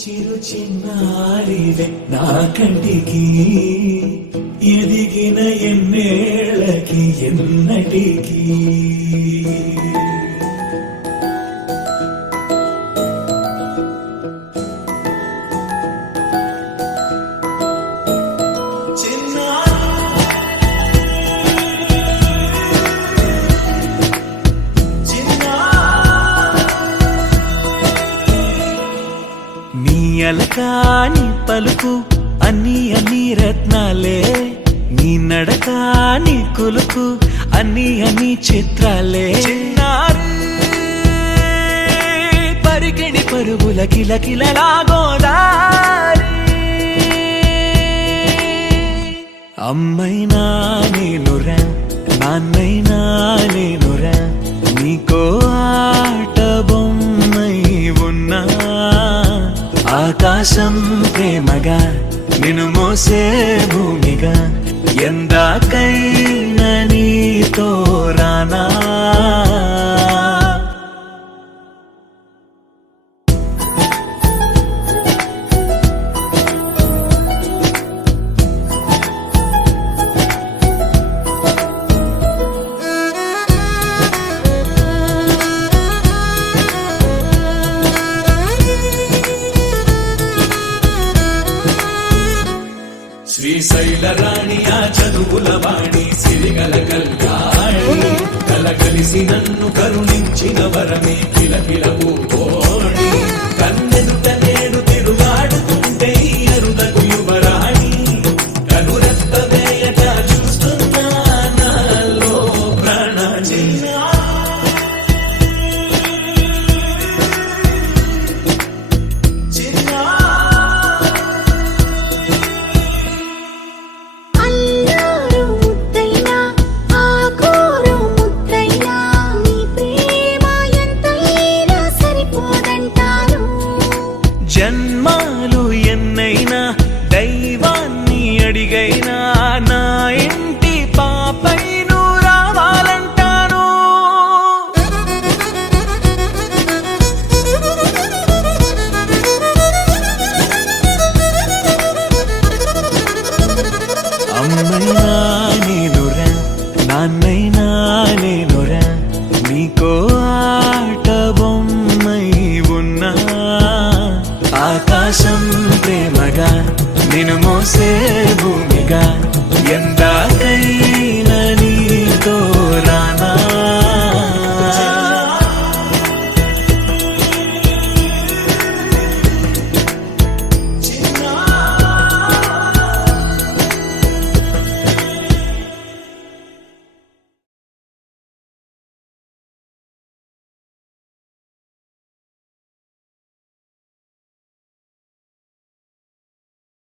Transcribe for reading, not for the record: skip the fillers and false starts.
చిరు చిన్నారివే నా కంటికి ఎదిగిన ఎన్నేళ్ళకి ఎన్నటికి అలకాని పలుకు అన్ని అన్ని రత్నాలే నీ నడకాని కులుకు అన్ని అన్ని చిత్రాలే చిన్నారు పరికిణి పరుగుల కిలకిలలాగోదారి అమ్మైనా నేనురా నాన్నైనా నేనురా నీకో ఆట బొమ్మై ఉన్నా ఆకాశం ప్రేమగా నిన్ను మోసే భూమిగా ఎందాకైనా నీతో రానా శ్రీశైల రాణి ఆ చదువుల వాణి సిరిగల కల్యాణి కలగలిసి నన్ను కరుణించిన వరమే కిలకిల పూకోణి కన్నెదుట నేడు తిరుగాడుతుంటే అరుదకు యువరాణి కనురెప్పవేయట చూస్తున్నా నాలో ప్రాణజీనా జన్మాలు ఎన్నైనా దైవాన్ని అడిగైనా నా ఇంటి పాపై నువ్వు రావాలంటాను అమ్మ